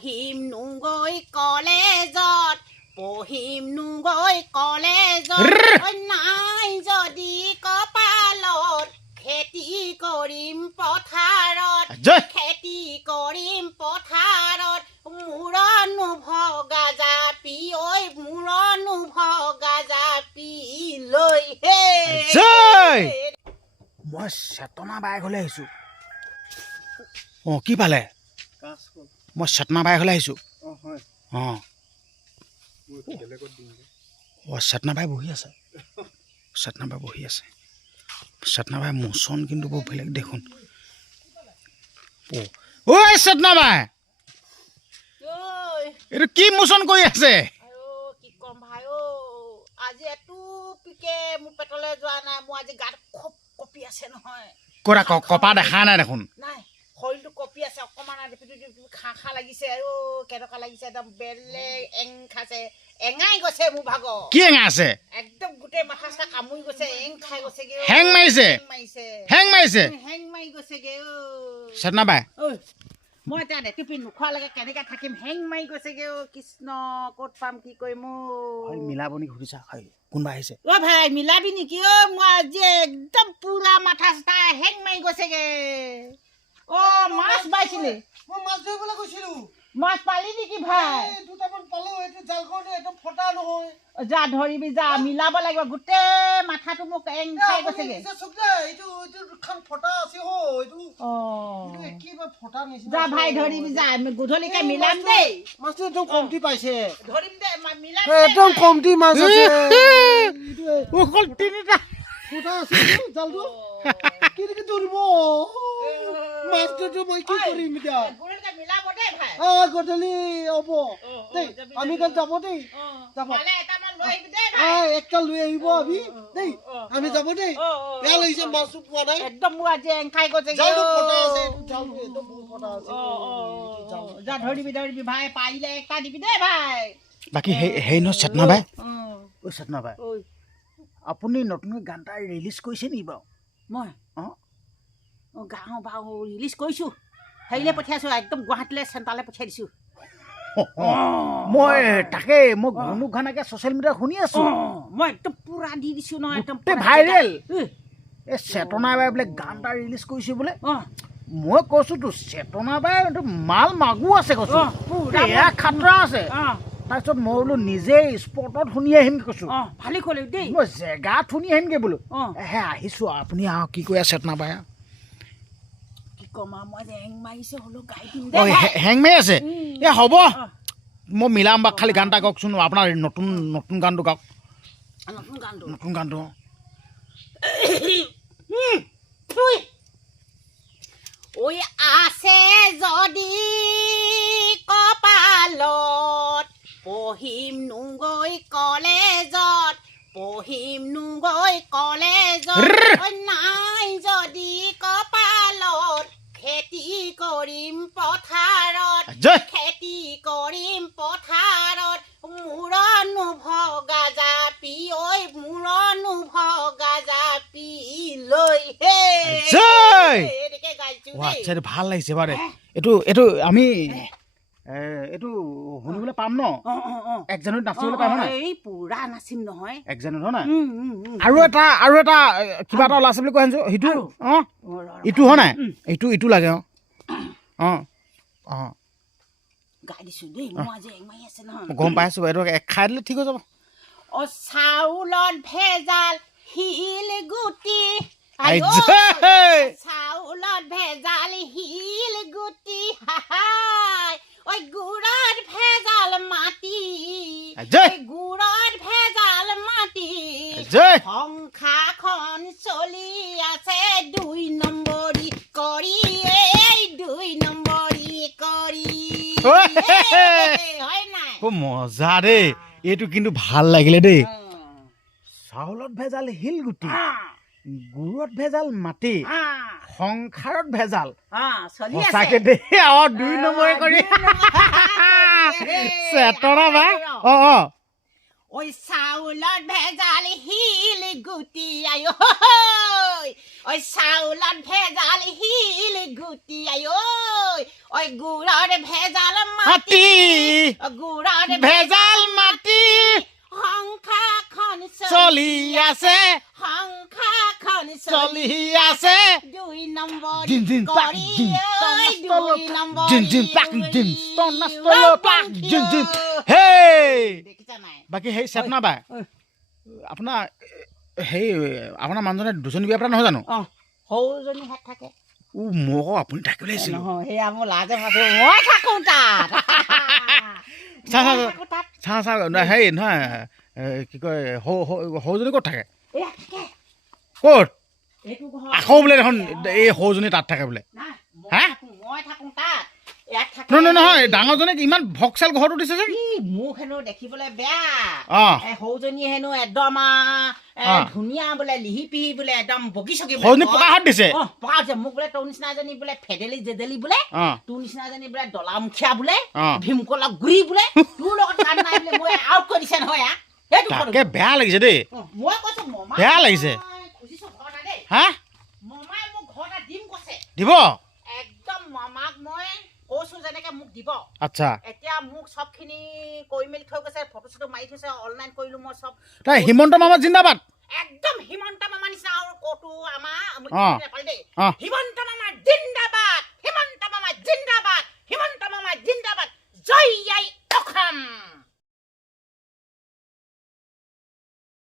পঢ়িম নুগৈ কলেজত পঢ়িম নুগৈ কলেজত নাই যদি কপালত খেতি কৰিম পথাৰত খেতি কৰিম পথাৰত মূৰনো ভগা জাপি ঐ মূৰনো ভগা জাপি লৈ হে মই চেতনা বাই ঘৰলৈ আহিছোঁ অঁ কি পালে মই চেতনা বাই ঘৰলৈ আহিছোঁ অঁ চেতনা বাই বহি আছে চেতনা বাই বহি আছে চেতনা বাই মোচন কিন্তু বৰ বেলেগ দেখোন ঐ চেতনা বাই এইটো কি মোচন কৰি আছে কি কম ভাই আজি এটুপিকে মোৰ পেটলৈ যোৱা নাই মোৰ আজি গাত খুব কপি আছে নহয় কৰা কপা দেখা নাই দেখোন নাই শৰীৰটো কপি আছে অকণমান খা খা লাগিছে কেনেকুৱা লাগিছে একদম বেলেগ এং খাইছে এঙাই গৈছে মোৰ ভাগৰ কি এঙা আছে একদম গোটেই মাথা চাথা কামুৰি গৈছে এং খাই গৈছেগে হেং মাৰিছে হেং মাৰিছে হেং মাৰি গৈছেগে চেতনা বাই মই এতিয়া ৰেটিপি নোখোৱালৈকে কেনেকৈ থাকিম হেং মাৰি গৈছেগে কৃষ্ণ ক'ত পাম কি কৰিম মিলাব নেকি সুধিছা কোনোবা আহিছে ভাই মিলাবি নেকি মই আজি একদম পুৰা মাথা চাথা হেং মাৰি গৈছেগে মাছ পাইছিলি মই মাছ ধৰিবলৈ গৈছিলো মাছ পালি নেকি ভাই দুটামান পালো এইটো জালখন একদম ফটা নহয় যা ধৰিবি যা মিলাব লাগিব গোটেই মাথাটো মোক এং খাই গৈছেগে ফটা আছে যা ভাই ধৰিবি যা গধূলিকে মিলাম দেই মাছটো একদম কমটি পাইছে ধৰিম দে মিলাম একদম কমটি মাছ আছে অকল তিনিটা ফটা আছে জালটো কেনেকে ধৰিব মাছটো মই কি কৰিম এতিয়া মিলাব দেই ভাই গধূলি হ'ব দেই আমি তাত যাব দেই যাব একটা লৈ আহিব আমি দেই আমি যাব দেই বেয়া লাগিছে মাছটো পোৱা নাই একদম মোৰ আজি এং খাই গৈছে জালটো ফটা আছে জালটো একদম বহুত ফটা আছে যা ধৰিবি ভাই পাৰিলে একটা দিবি দেই ভাই বাকী সেই নহয় চেতনা বাই ঐ চেতনা বাই আপুনি নতুনকৈ গান এটা ৰিলিজ কৰিছে নেকি বাৰু মই গাঁও বাৰু ৰিলিজ কৰিছোঁ হেৰিলে পঠিয়াইছোঁ একদম গুৱাহাটীলৈ চেণ্টাৰলৈ পঠিয়াই দিছোঁ মই তাকে মই ঘনু ঘানাকে ছ'চিয়েল মিডিয়াত শুনি আছোঁ মই একদম পুৰা দি দিছোঁ নহয় একদম ভাইৰেল এই চেতনা বাই বোলে গান এটা ৰিলিজ কৰিছে বোলে মই কৈছোঁতো চেতনা বাই মাল মাগু আছে কৈছোঁ এয়া খাতৰা আছে তাৰপিছত মই বোলো নিজে স্পটত শুনি আহিমগৈ কৈছোঁ ভালেই ক'লে দেই মই জেগাত শুনি আহিমগৈ বোলো আহিছোঁ আপুনি আহক কি কৈ আছে চেতনা বাই হেং মাৰি আছে এ হ'ব মই মিলাম বা খালি গান এটা কওকচোন আপোনাৰ নতুন গানটো গাওক নতুন গানটো ঐ আছে যদি কপালত পঢ়িম নুগৈ কলেজত পঢ়িম নুগৈ কলেজত নাই যদি কপালত খেতি কৰিম পথাৰত খেতি কৰিম পথাৰত মূৰনো ভগা জাপি ঐ মূৰনো ভগা জাপি লৈ হে ভাল লাগিছে বাৰু এইটো আমি এইটো শুনিবলৈ পাম ন 1 জানুৱাৰীত নাচিবলৈ পাম ন এই পুৰা নাচিম নহয় 1 জানুৱাৰীত হয় নাই আৰু এটা কিবা এটা ওলাইছে বুলি কৈ আনিছোঁ সেইটো ইটো হয় নাই ইটো লাগে গাই দিছোঁ দেই মই আজি এং মাৰি আছে নহয় গম পাইছোঁ এইটো খাই দিলে ঠিক হৈ যাব চাউলত ভেজাল শিল গুটি চাউলত ভেজাল শিল গুটি ঐ গুড়ত ভেজাল মাটি গুড়ত ভেজাল মাটি সংসাৰখন চলি আছে 2 নম্বৰী কৰি এই 2 নম্বৰী কৰি হয় নাই মজা দেই এইটো কিন্তু ভাল লাগিলে দেই চাউলত ভেজাল শিলগুটি গুড়ত ভেজাল মাটি সংসাৰত ভেজাল সঁচাকে দেই 2 নম্বৰী কৰি চেতনা বা ঐ চাউলত ভেজাল শিল গুটি আই ঐ চাউলত ভেজাল শিল গুটি আই ঐ গুড়ত ভেজাল মাটি গুড়ত ভেজাল মাটি সংসাৰখন চলি আছে সংসাৰখন চলি আছে 2 নম্বৰ জিন জিন পাক কৰি জিন ঐ 2 নম্বৰ জিন জিন পাক জিন তন্না ষ্টল পাক জিন জিন হেই দেখিছা নাই বাকী সেই চেতনা বাই আপোনাৰ সেই আপোনাৰ মানুহজনে দুজনী বিয়া পৰা নহয় জানো সৰুজনী হাত থাকে মোক আপুনি থাকিবলৈ আহিছিল নহয় সেয়া মোৰ লাজে ভাবিছোঁ মই থাকোঁ তাত চা হেৰি নহয় কি কয় সৰুজনী ক'ত থাকে ক'ত আকৌ বোলে দেখোন এই সৰুজনী তাত থাকে বোলে হা মই থাকোঁ তাত ইয়াত থাকে নহয় ডাঙৰজনীক ইমান ভক্সেল ঘৰটো দিছে যে মোক হেনো দেখিবলৈ বেয়া অঁ সৰুজনী হেনো একদম ধুনীয়া বোলে লিহি পিহি বোলে একদম বগি চগি সৰুজনী পকা হাত দিছে পকা হৈছে মোক বোলে তোৰ নিচিনা এজনী বোলে ফেডেলি জেদেলি বোলে তোৰ নিচিনা এজনী বোলে ডলামুখীয়া বোলে ভীমকলা গুৰি বোলে তোৰ লগত কাম নাই বোলে মই আউট কৰি দিছে নহয় তাকে বেয়া লাগিছে দেই মই কৈছো মমা বেয়া লাগিছে খুজিছো ঘৰ এটা দেই হা মমাই মোক ঘৰ এটা দিম কৈছে দিব একদম মামাক মই কৈছো যেনেকে মোক দিব আচ্ছা এতিয়া মোক চবখিনি কৰি মেলি থৈ গৈছে ফটো চটো মাৰি থৈছে অনলাইন কৰিলো মই চব তাই হিমন্ত মামা জিন্দাবাদ একদম হিমন্ত মামা নিচিনা আৰু কটো আমাৰ অঁ নেপাল দেই অঁ হিমন্ত